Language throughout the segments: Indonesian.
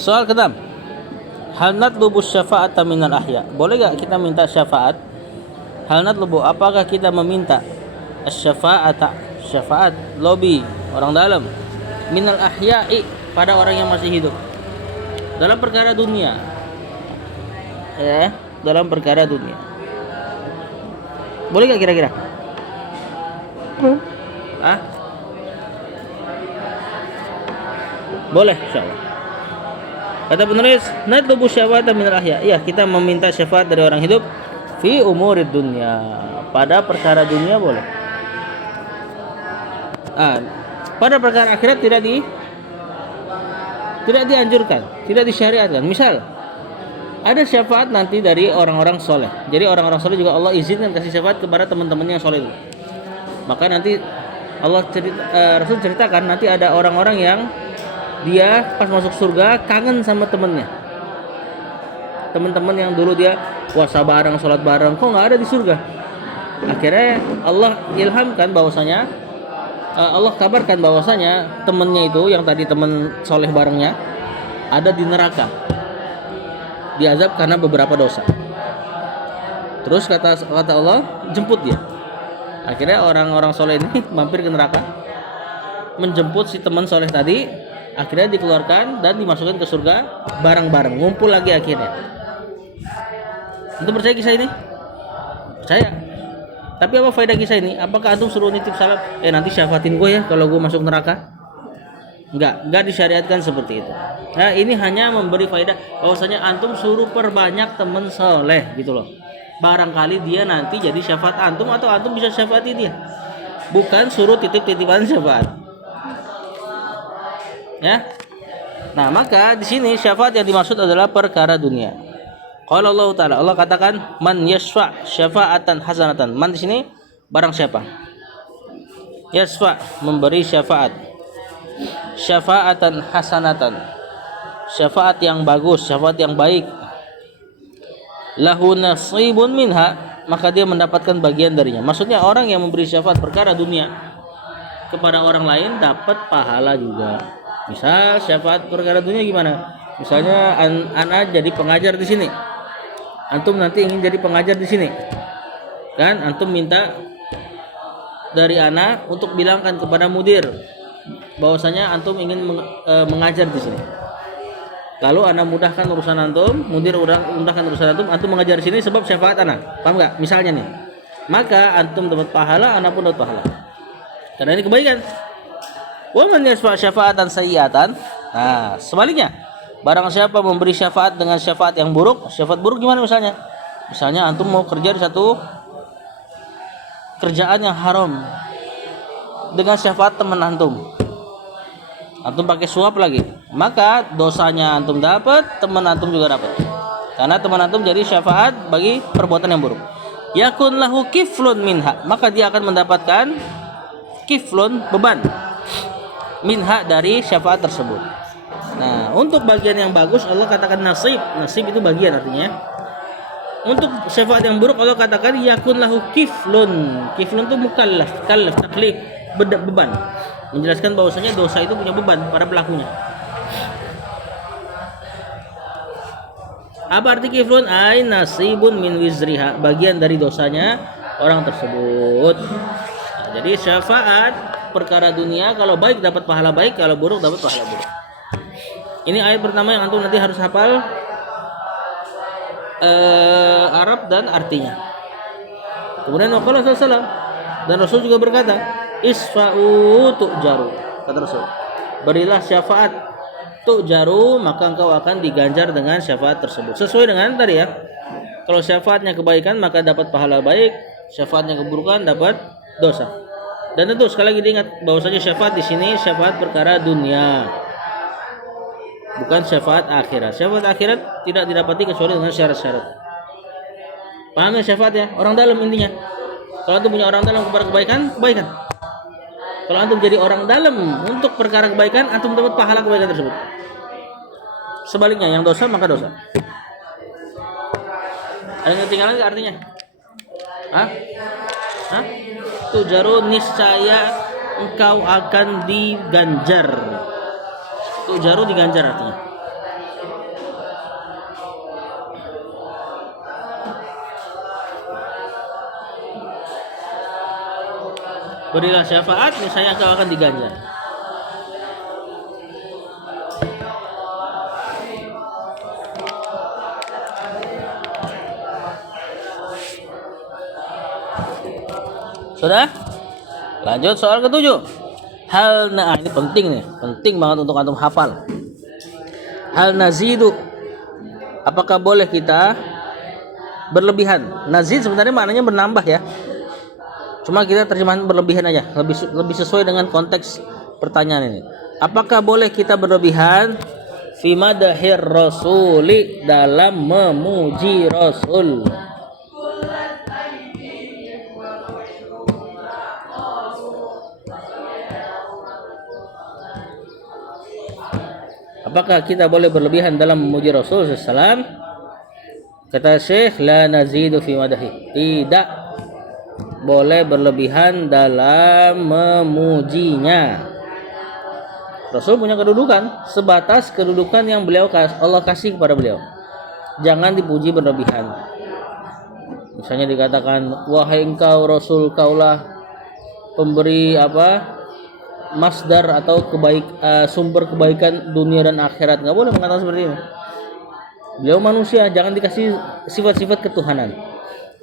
Soal ke-6. Hal natlubu syafa'ata minal ahya? Boleh gak kita minta syafaat? Hal natlubu, apakah kita meminta syafa'ata, syafaat, lobby, orang dalam, minal ahya'i, pada orang yang masih hidup dalam perkara dunia, ya, dalam perkara dunia. Boleh gak kira-kira? Ah? Boleh, insyaallah. Kata penulis, natlubu syafa'ata minal ahya. Iya, kita meminta syafaat dari orang hidup fi umurid dunya, pada perkara dunia boleh. Pada perkara akhirat tidak dianjurkan, tidak disyariatkan. Misal ada syafaat nanti dari orang-orang soleh. Jadi orang-orang soleh juga Allah izinkan kasih syafaat kepada teman-temannya yang soleh itu. Maka nanti Rasul ceritakan nanti ada orang-orang yang dia pas masuk surga kangen sama temennya, teman-teman yang dulu dia puasa bareng, sholat bareng, kok nggak ada di surga. Akhirnya Allah ilhamkan bahwasanya, Allah kabarkan bahwasanya temennya itu yang tadi teman soleh barengnya ada di neraka, diazab karena beberapa dosa. Terus kata Allah, jemput dia. Akhirnya orang-orang soleh ini mampir ke neraka, menjemput si teman soleh tadi. Akhirnya dikeluarkan dan dimasukkan ke surga bareng-bareng, ngumpul lagi akhirnya. Antum percaya kisah ini? Percaya. Tapi apa faedah kisah ini? Apakah antum suruh nitip salam, nanti syafaatin gue ya kalau gue masuk neraka? Enggak disyariatkan seperti itu. Nah, ini hanya memberi faedah bahwasanya antum suruh perbanyak teman soleh gitu loh. Barangkali dia nanti jadi syafaat antum atau antum bisa syafaati dia. Bukan suruh titip-titipan syafaat. Ya. Nah, maka di sini syafaat yang dimaksud adalah perkara dunia. Qala Allah Ta'ala, Allah katakan man yashfa' syafa'atan hasanatan. Man di sini barang siapa? Yashfa' memberi syafaat. Syafa'atan hasanatan. Syafaat yang bagus, syafaat yang baik. Lahu nasibun minha, maka dia mendapatkan bagian darinya. Maksudnya orang yang memberi syafaat perkara dunia kepada orang lain dapat pahala juga. Misal syafaat perkara dunia gimana? Misalnya ana jadi pengajar di sini. Antum nanti ingin jadi pengajar di sini. Kan antum minta dari ana untuk bilangkan kepada mudir bahwasanya antum ingin mengajar di sini. Lalu ana mudahkan urusan antum, mudir mudahkan urusan antum mengajar di sini sebab syafaat ana. Paham enggak? Misalnya nih. Maka antum dapat pahala, ana pun dapat pahala. Karena ini kebaikan. Wa man yashfa' syafa'atan sayyi'atan. Nah, sebaliknya, barang siapa memberi syafaat dengan syafaat yang buruk, syafaat buruk gimana misalnya? Misalnya antum mau kerja di satu kerjaan yang haram dengan syafaat teman antum. Antum pakai suap lagi. Maka dosanya antum dapat, teman antum juga dapat. Karena teman antum jadi syafaat bagi perbuatan yang buruk. Yakun lahu kiflun minha, maka dia akan mendapatkan kiflun, beban, minha dari syafaat tersebut. Nah, untuk bagian yang bagus Allah katakan nasib. Nasib itu bagian artinya. Untuk syafaat yang buruk Allah katakan yakun lahu kiflun. Kiflun itu mukallaf, taklif, beban. Menjelaskan bahwasanya dosa itu punya beban pada pelakunya. Apa arti kiflun? Ai nasibun min wizriha, bagian dari dosanya orang tersebut. Nah, jadi syafaat perkara dunia kalau baik dapat pahala baik, kalau buruk dapat pahala buruk. Ini ayat pertama yang antum nanti harus hafal Arab dan artinya. Kemudian waqala sallallahu dan Rasul juga berkata, isfa'u tu'jaru. Kata Rasul, berilah syafaat tu'jaru, maka engkau akan diganjar dengan syafaat tersebut. Sesuai dengan tadi ya. Kalau syafaatnya kebaikan maka dapat pahala baik, syafaatnya keburukan dapat dosa. Dan tentu sekali lagi diingat bahwasanya syafaat di sini syafaat perkara dunia, bukan syafaat akhirat. Syafaat akhirat tidak didapati kecuali dengan syarat-syarat. Paham ya syafaat ya? Orang dalam intinya. Kalau antum punya orang dalam kepada kebaikan. Kalau antum jadi orang dalam untuk perkara kebaikan, antum dapat pahala kebaikan tersebut. Sebaliknya yang dosa maka dosa. Ada yang ketinggalan nggak artinya? Hah? Tujaru niscaya engkau akan diganjar. Tujaru diganjar artinya. berilah syafaat, niscaya engkau akan diganjar. Sudah? Lanjut soal ketujuh. Ini penting nih, penting banget untuk antum hafal. Hal nazidu, apakah boleh kita berlebihan? Nazid sebenarnya maknanya menambah ya. Cuma kita terjemahan berlebihan aja, lebih sesuai dengan konteks pertanyaan ini. Apakah boleh kita berlebihan fi madahir rasuli, dalam memuji Rasul? Apakah kita boleh berlebihan dalam memuji Rasul SAW? Kata Syekh, la nazidu fi madahi. Tidak boleh berlebihan dalam memujinya. Rasul punya kedudukan sebatas kedudukan yang Allah kasih kepada beliau. Jangan dipuji berlebihan. Misalnya dikatakan, wahai engkau Rasul, kaulah pemberi masdar atau sumber kebaikan dunia dan akhirat. Nggak boleh mengatakan seperti ini. Beliau manusia, jangan dikasih sifat-sifat ketuhanan.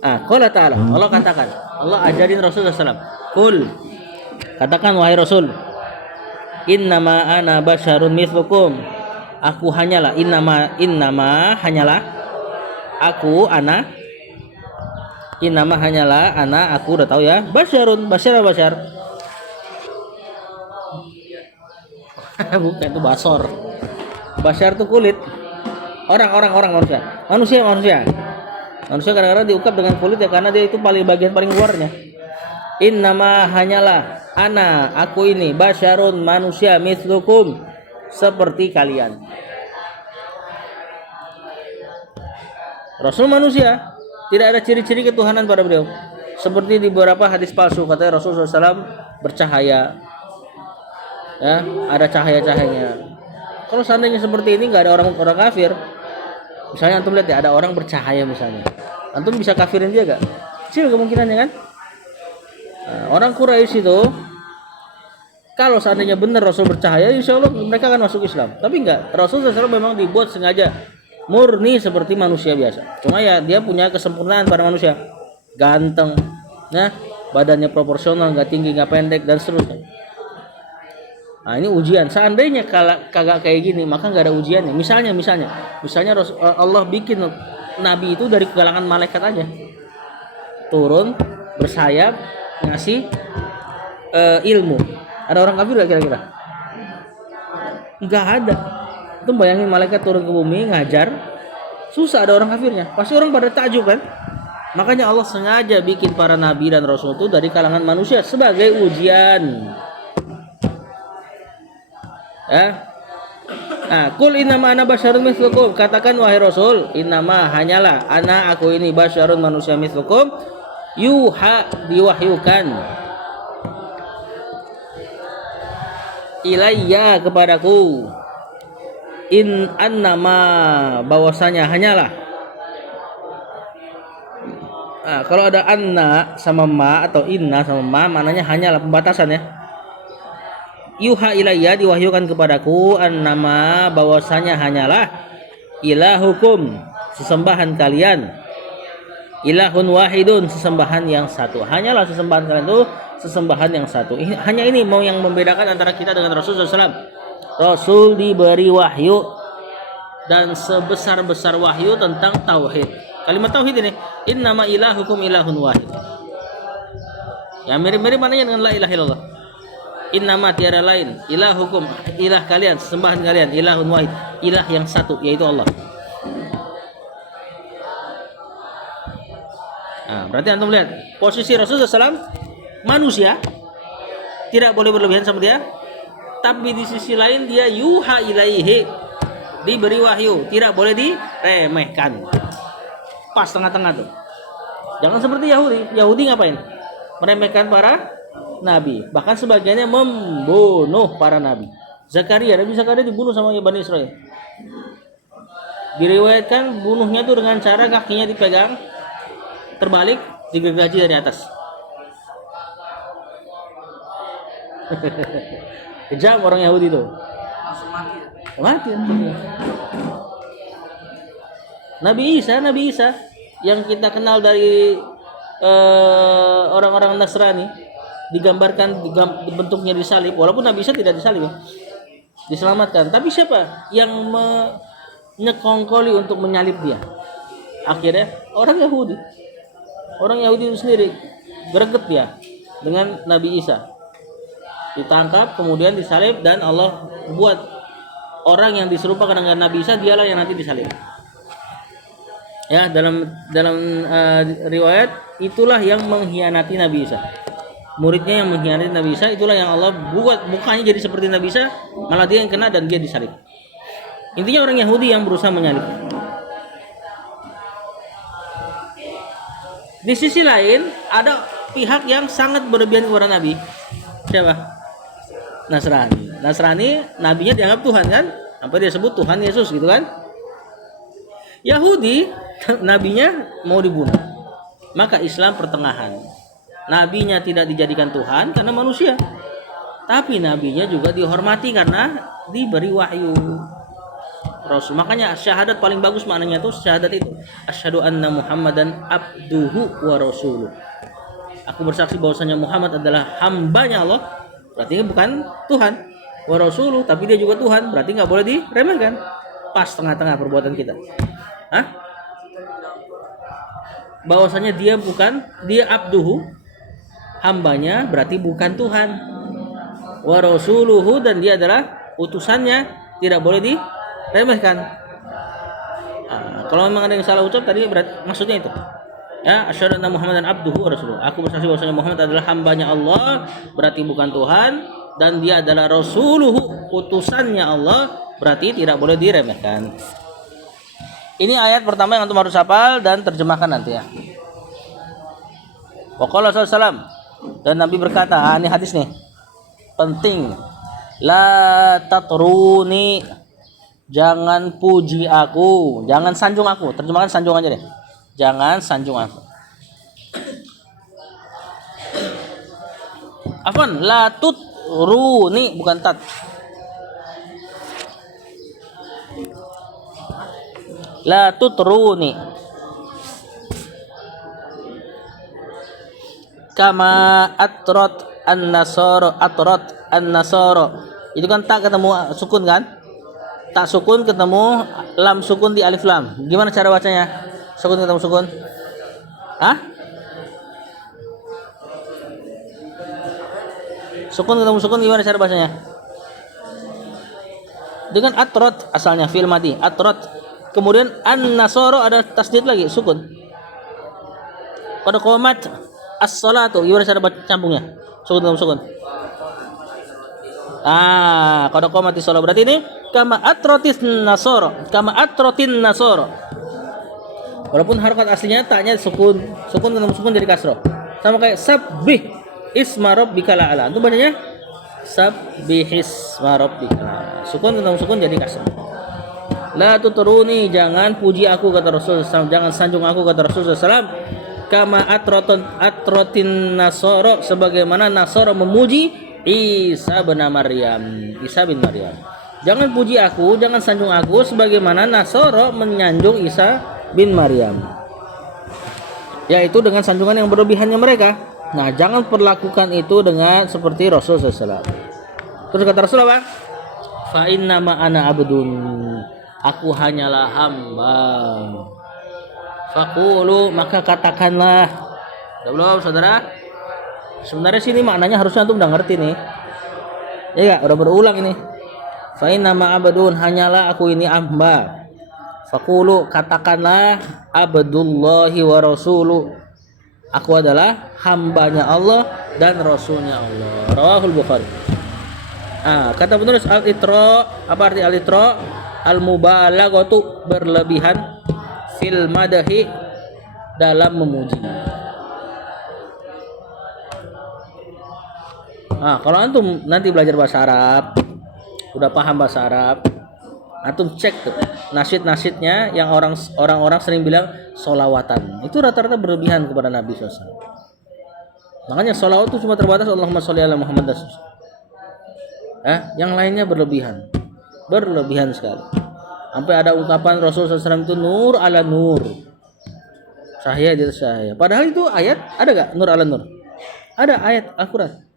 Qala ta'ala, Allah katakan, Allah ajarin Rasulullah SAW, Qul, katakan wahai Rasul, innama ana basyarun mithlukum, aku hanyalah, innama hanyalah aku, innama hanyalah aku, udah tahu ya, basyar bukan, itu basor. Basyar itu kulit. Orang manusia kadang-kadang diungkap dengan kulit ya, karena dia itu bagian paling luarnya. Innama hanyalah aku ini basyarun, manusia, mithlukum, seperti kalian. Rasul manusia, tidak ada ciri-ciri ketuhanan pada beliau. Seperti di beberapa hadis palsu, katanya Rasulullah SAW bercahaya, ya, ada cahaya-cahayanya. Kalau seandainya seperti ini, nggak ada orang kafir. Misalnya antum lihat ya, ada orang bercahaya misalnya, antum bisa kafirin dia gak? Kecil kemungkinannya kan. Orang Quraisy itu, kalau seandainya benar Rasul bercahaya, insya Allah mereka akan masuk Islam. Tapi enggak, Rasul SAW memang dibuat sengaja murni seperti manusia biasa. Cuma ya dia punya kesempurnaan pada manusia, ganteng, nah badannya proporsional, nggak tinggi nggak pendek dan seterusnya. Nah ini ujian. Seandainya kagak kayak gini, maka nggak ada ujiannya. Misalnya Allah bikin Nabi itu dari kalangan malaikat aja, turun bersayap ngasih ilmu. Ada orang kafir nggak kira-kira? Nggak ada. Itu bayangin malaikat turun ke bumi ngajar, susah ada orang kafirnya. Pasti orang pada takjub kan? Makanya Allah sengaja bikin para nabi dan rasul itu dari kalangan manusia sebagai ujian. Ya. Qul innama ana basyarun mithlukum, katakan wahai Rasul, innama hanyalah aku ini basyarun, manusia, mithlukum, yuha, diwahyukan, ilayya, kepadaku, annama, bahwasanya hanyalah. Kalau ada anna sama ma atau inna sama ma, maknanya hanyalah, pembatasan ya. Yuha ilayya, diwahyukan kepadaku, annama, bahwasanya hanyalah, ilahukum, sesembahan kalian, ilahun wahidun, sesembahan yang satu. Hanyalah sesembahan kalian itu sesembahan yang satu. Hanya ini mau yang membedakan antara kita dengan Rasul SAW. Rasul diberi wahyu dan sebesar-besar wahyu tentang tauhid. Kalimat tauhid ini, innama ilahukum ilahun wahid. Ya mirip-mirip maknanya dengan la ilaha illallah. Innama, tiada lain, ilahukum, ilah kalian, sesembahan kalian, ilahun wahid, ilah yang satu, yaitu Allah. Berarti antum lihat posisi Rasulullah SAW manusia, tidak boleh berlebihan sama dia. Tapi di sisi lain dia yuha ilaihi, diberi wahyu, tidak boleh diremehkan. Pas tengah-tengah tuh. Jangan seperti Yahudi ngapain? Meremehkan para nabi, bahkan sebagiannya membunuh para nabi. Nabi Zakaria dibunuh sama Bani Israel. Diriwayatkan bunuhnya tuh dengan cara kakinya dipegang terbalik, digergaji dari atas. Kejam orang Yahudi itu. Langsung mati. Mati. Nabi Isa yang kita kenal dari orang-orang Nasrani digambarkan bentuknya disalib, walaupun Nabi Isa tidak disalib, diselamatkan. Tapi siapa yang menyekongkoli untuk menyalib dia? Akhirnya orang Yahudi. Orang Yahudi itu sendiri greget dia dengan Nabi Isa. Ditangkap, kemudian disalib, dan Allah buat orang yang diserupakan dengan Nabi Isa dialah yang nanti disalib. Ya, dalam riwayat itulah yang mengkhianati Nabi Isa. Muridnya yang mengkhianati Nabi Isa, itulah yang Allah buat mukanya jadi seperti Nabi Isa, malah dia yang kena dan dia disalib. Intinya orang Yahudi yang berusaha menyalib. Di sisi lain ada pihak yang sangat berlebihan kepada Nabi. Siapa? Nasrani, nabinya dianggap Tuhan kan? Apa dia sebut Tuhan Yesus gitu kan? Yahudi, nabinya mau dibunuh. Maka Islam pertengahan. Nabinya tidak dijadikan Tuhan karena manusia. Tapi nabinya juga dihormati karena diberi wahyu. Rasul. Makanya syahadat paling bagus maknanya tuh syahadat itu. Asyhadu anna Muhammadan abduhu wa rasuluh. Aku bersaksi bahwasanya Muhammad adalah hambanya Allah. Berarti bukan Tuhan. Wa rasuluh, tapi dia juga Tuhan. Berarti nggak boleh diremehkan. Pas tengah-tengah perbuatan kita. Hah? Bahwasanya dia abduhu, hambanya, berarti bukan Tuhan. Wa rasuluhu, dan dia adalah utusannya, tidak boleh diremehkan. Kalau memang ada yang salah ucap tadi berarti maksudnya itu. Ya, asyhadu anna Muhammadan abduhu wa rasuluh. Aku bersaksi bahwasanya Muhammad adalah hambanya Allah, berarti bukan Tuhan, dan dia adalah rasuluhu, utusannya Allah, berarti tidak boleh diremehkan. Ini ayat pertama yang antum harus hafal dan terjemahkan nanti ya. Wa qala sallallahu, dan Nabi berkata, ini hadis nih. Penting. La tatruni, jangan puji aku, jangan sanjung aku. Terjemahkan sanjung aja deh. Jangan sanjung aku. Afwan, la tutruni, bukan tat. La tutruni. Kama atrat an-nasara, itu kan tak ketemu sukun kan? Tak sukun ketemu lam sukun di alif lam. Gimana cara bacanya? Sukun ketemu sukun? Hah? Sukun ketemu sukun gimana cara bacanya? Dengan atrat asalnya fi'il madi, atrat. Kemudian an-nasara ada tasdid lagi, sukun. Pada qomat as-salatu, gimana cara baca campungnya? Sukun ketemu sukun. Qad qamatis shalah, berarti ini kama atratin nasara. Walaupun harokat aslinya taknya sukun ketemu sukun dari kasroh. Sama kayak sabbih isma rabbikal a'la. Itu bacanya sabbih isma rabbikal a'la. Sukun ketemu sukun jadi kasroh. La tuturuni, jangan puji aku kata Rasul SAW, jangan sanjung aku kata Rasul SAW. Kama atratin nasara, sebagaimana Nasara memuji Isa bin Maryam. Jangan puji aku, jangan sanjung aku sebagaimana Nasara menyanjung Isa bin Maryam. Yaitu dengan sanjungan yang berlebihannya mereka. Nah, jangan perlakukan itu dengan seperti Rasul SAW. Terus kata Rasul apa? Fa inna ma ana abdun. Aku hanyalah hamba. Faqulu, maka katakanlah. Udah belum, saudara? Sebenarnya sini maknanya harusnya antum udah ngerti nih. Ya enggak? Udah berulang ini. Fa inna ma abdun, hanyalah aku ini hamba. Faqulu, katakanlah, abdullahi wa rasuluh. Aku adalah hambanya Allah dan rasulnya Allah. Rawahul Bukhari. Kata penulis al-itra, apa arti al-itra? Al-mubalaghatu, berlebihan, fil madahi, dalam memuji. Kalau antum nanti belajar bahasa Arab, udah paham bahasa Arab, antum cek tuh nasyid-nasyidnya yang orang-orang sering bilang solawatan, itu rata-rata berlebihan kepada Nabi SAW. Makanya solawat itu cuma terbatas Allahumma sholli ala Muhammad. Yang lainnya berlebihan sekali. Sampai ada ungkapan Rasul SAW itu nur ala nur, cahaya di atas cahaya. Padahal itu ayat ada gak nur ala nur? Ada ayat Al-Quran.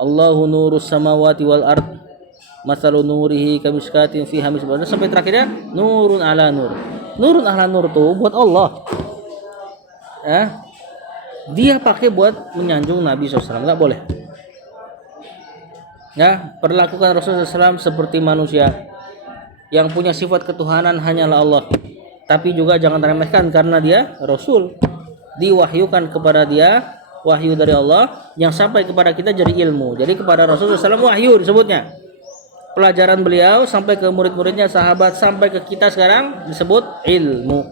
Allahu nurus samawati wal ard, masalu nurihi kamiskatin fiha misbah, sampai terakhirnya nurun ala nur. Nurun ala nur tuh buat Allah. Dia pakai buat menyanjung Nabi SAW, nggak boleh. Perlakukan Rasulullah SAW seperti manusia yang punya sifat ketuhanan hanyalah Allah. Tapi juga jangan remehkan karena dia Rasul, diwahyukan kepada dia wahyu dari Allah yang sampai kepada kita jadi ilmu. Jadi kepada Rasulullah SAW wahyu disebutnya. Pelajaran beliau sampai ke murid-muridnya, sahabat, sampai ke kita sekarang disebut ilmu.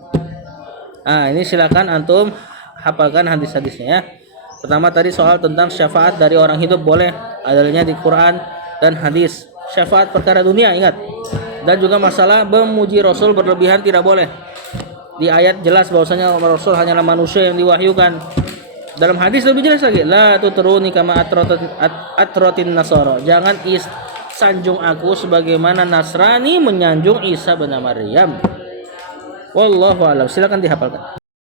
Ini silakan antum hafalkan hadis-hadisnya ya. Pertama tadi soal tentang syafaat dari orang hidup boleh, adanya di Quran dan hadis. Syafaat perkara dunia ingat. Dan juga masalah memuji Rasul berlebihan tidak boleh. Di ayat jelas bahwasanya Rasul hanyalah manusia yang diwahyukan. Dalam hadis lebih jelas lagi, la tutruni kama atrotin nasara. Jangan sanjung aku sebagaimana Nasrani menyanjung Isa bin Maryam. Wallahu a'lam. Silakan dihafalkan.